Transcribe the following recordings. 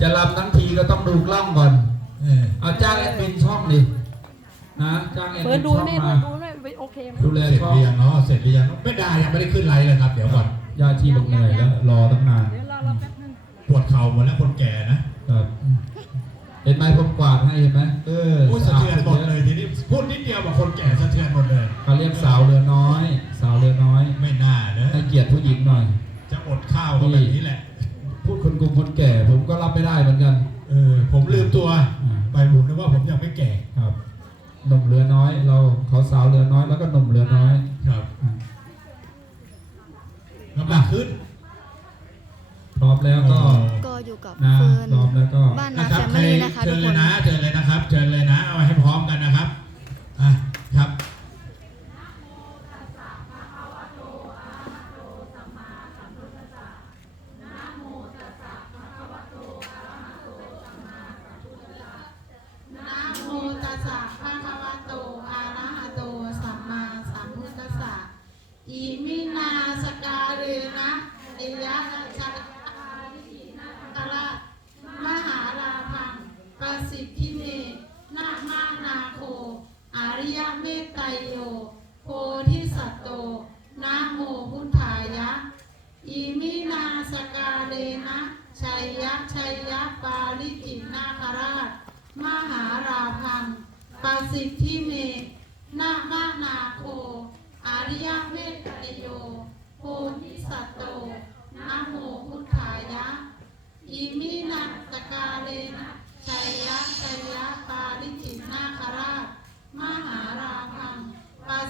จะรำทั้งทีก็ต้องดูกล้องก่อนเออเอาจ้างแอดมินช่องดิ นะจ้างแอดเปิมิดนดูช่องนี่มาดูนี่ไปโอเคไหมดูแลเสร็จช่อหงรือยังเนาะ เสร็จหรือยังไม่ได้ยังไม่ได้ขึ้นไลฟ์เลยครับ เดี๋ยวก่อนญาติที่บอกเหนื่อยแล้ว รอตั้งนานเดี๋ยวรอเราแป๊บนึงปวดเข่าหมดแล้วคนแก่นะครับเห็นไหมผมกวาดให้เห็นไหมเออพูดสะเทือนหมดเลยทีนี้พูดนิดเดียวบอกคนแก่สะเทือนหมดเลย เขาเรียกสาวเรือน้อย สาวเรือน้อยไม่น่าเนอะให้เกียรติผู้หญิงหน่อย จะอดข้าวก็แบบนี้แหละ พูดคนกลุ่มคนแก่ ผมก็รับไม่ได้เหมือนกัน เออผมลืมตัวอ่าไปผมนึกว่าผมยังไม่แก่ครับหนุ่มเรือน้อย เราเขาสาวเรือน้อยแล้วก็หนุ่มเรือน้อยครับอ่าน้ำหนักขึ้นพร้อมแล้วก็ก็อยู่กับนะเฟิร์นพร้อมแล้วก็บ้านนะนาครับแฟใครมิลี่นะคะเชิทุญกเลคยน นะเชิญเลยนะครับเชิญเลยนะเอาให้พร้อมกันนะครับ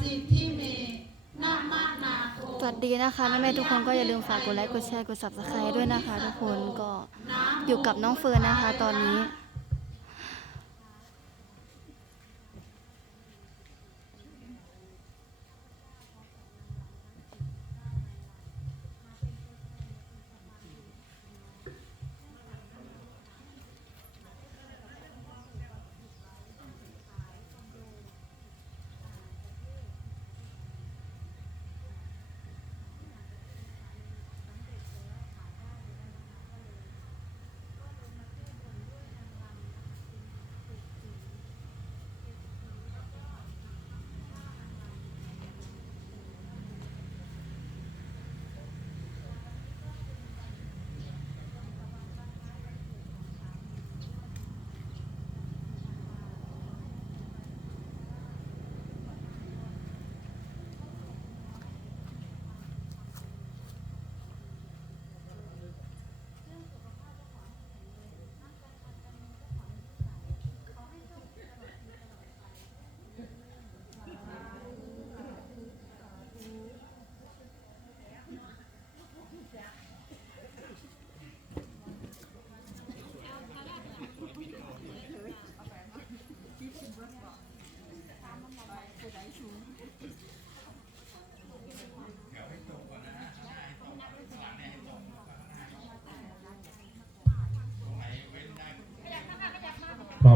สิทธิเมนามานาโคสวัสดีนะคะแม่แม่ทุกคนก็อย่าลืมฝากกดไลค์กดแชร์กด subscribe ด้วยนะคะ ทุกคนก็อยู่กับน้องเฟิร์นนะคะ ตอนนี้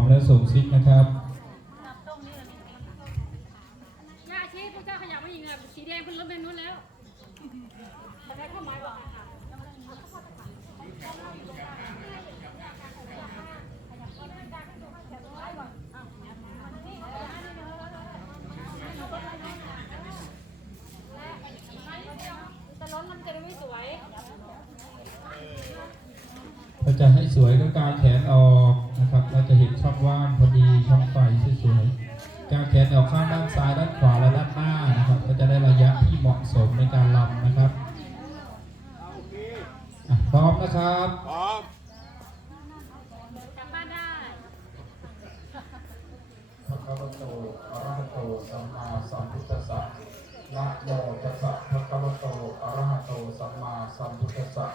แล้วส่งซิกนะครับย่าชี้พวกเจ้าขยับมาอีกนะสีแดงเป็นรถเบนนู้นแล้วแต่แม่เข้าหมายบอกถมันจะไม่สวยเราจะให้สวยก็กางแขนออก โตอะระหะโตสัมมาสัมพุทธัสสะนะโมตัสสะพระคัมภโตอะระหะโตสัมมาสัมพุทธัสสะ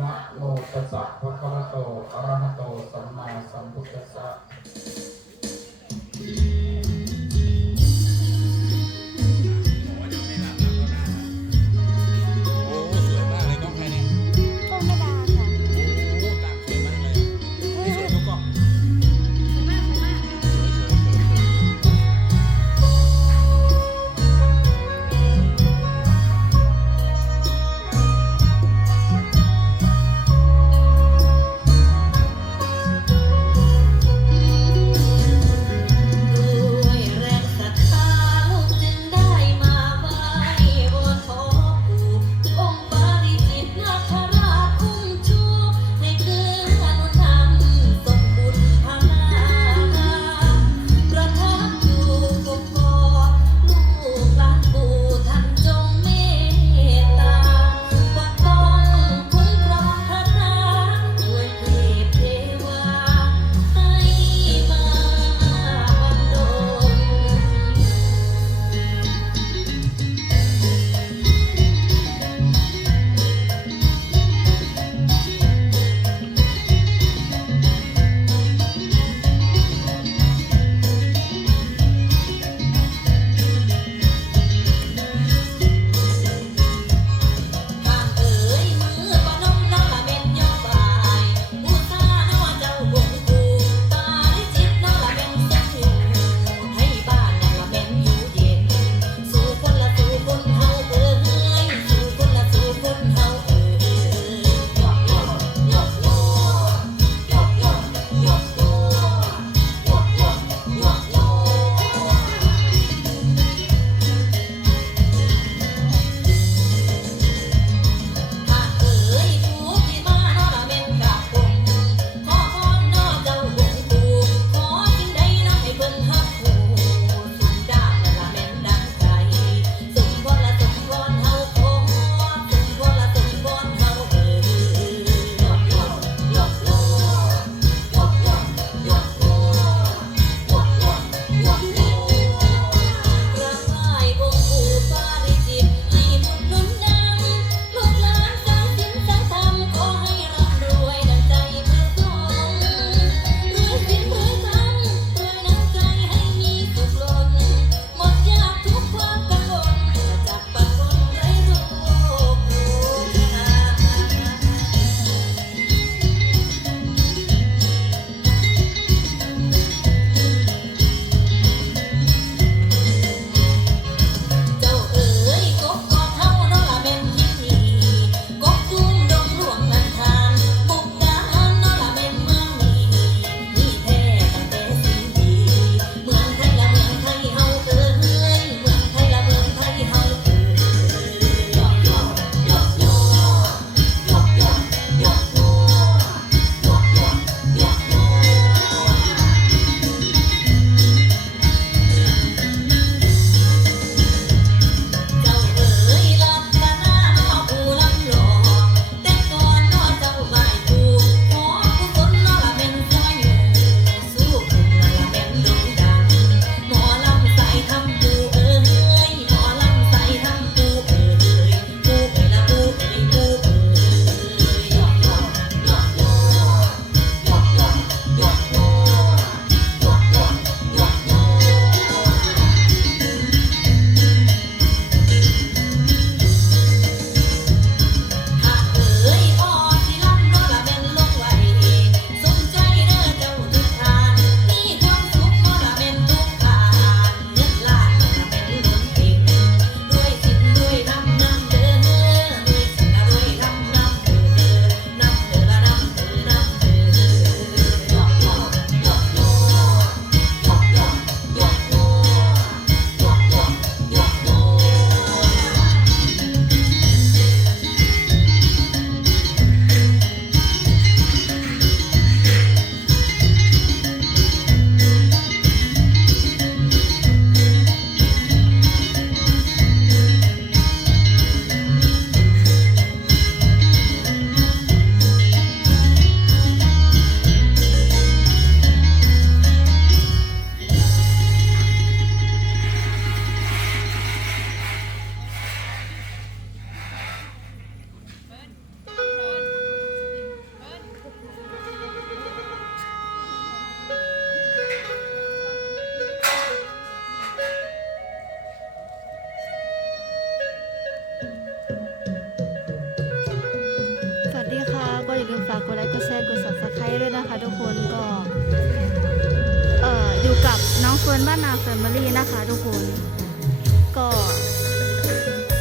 นะโมตัสสะพระคัมภโตอะระหะโตสัมมาสัมพุทธัสสะ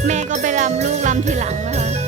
แม่ก็ไปรำลูกรำทีหลังนะคะ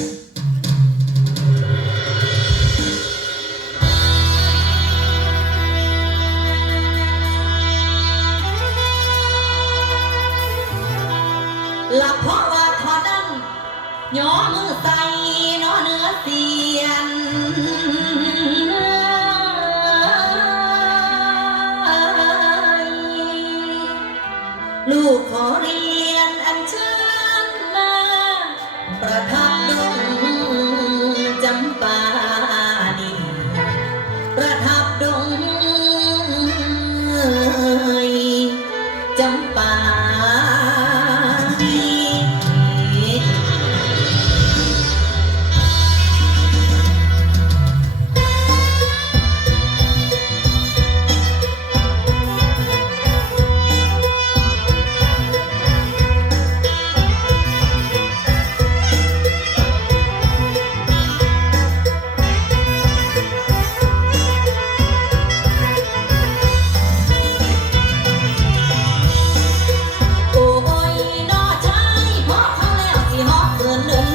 Deus. เกินเดิน